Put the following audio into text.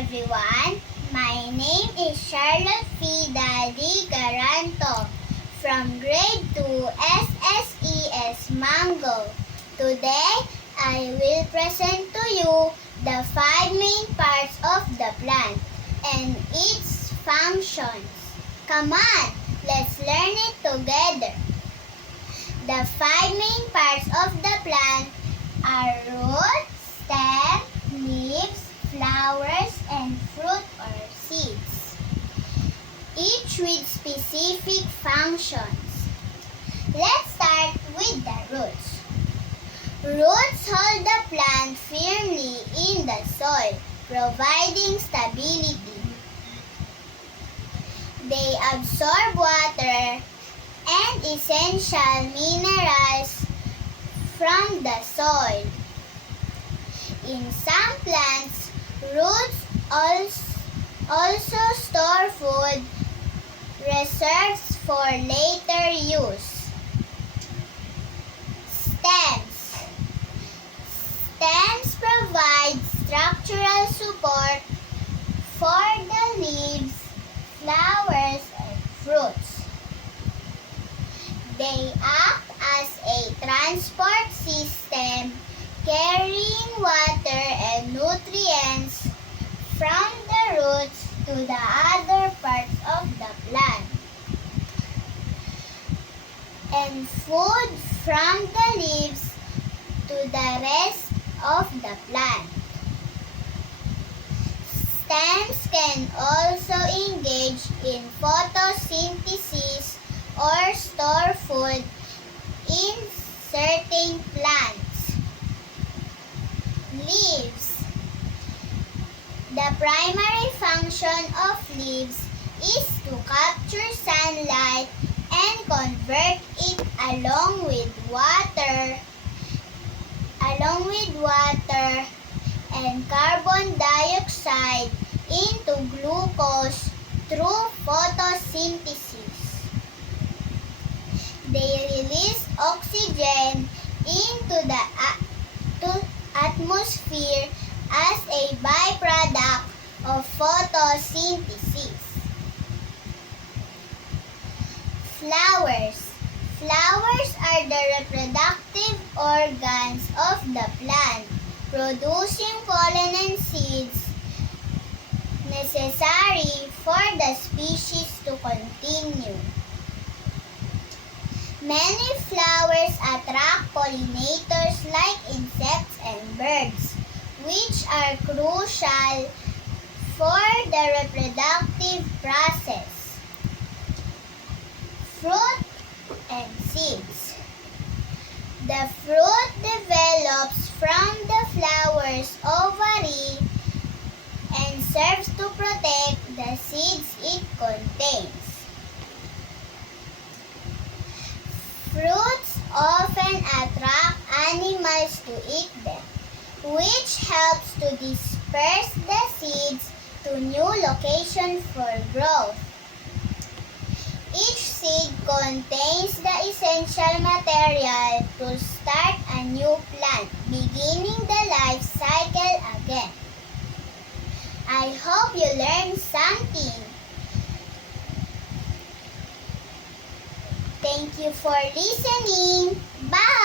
everyone. My name is Charlotte Fida D. Garanto from Grade 2 SSES Mango. Today, I will present to you the 5 main parts of the plant and its functions. Come on, let's learn it together. The 5 main parts of the plant are roots, stem, leaves, flowers, and fruit or seeds, each with specific functions. Let's start with the roots. Roots hold the plant firmly in the soil, providing stability. They absorb water and essential minerals from the soil. In some plants, roots also store food reserves for later use. Stems provide structural support for the leaves, flowers, and fruits. They act as a transport system, carrying water and nutrients from the roots to the other parts of the plant, and food from the leaves to the rest of the plant. Stems can also engage in photosynthesis or store food in certain plants. Leaves. The primary function of leaves is to capture sunlight and convert it along with water and carbon dioxide into glucose through photosynthesis. They release oxygen into the atmosphere as a byproduct of photosynthesis. Flowers. Flowers are the reproductive organs of the plant, producing pollen and seeds necessary for the species to continue. Many flowers attract pollinators like insects and birds, which are crucial for the reproductive process. Fruit and seeds. The fruit develops from the flower's ovary and serves to protect the seeds it contains. Fruits often attract animals to eat them, which helps to disperse the seeds to new locations for growth. Each seed contains the essential material to start a new plant, beginning the life cycle again. I hope you learned something. Thank you for listening. Bye!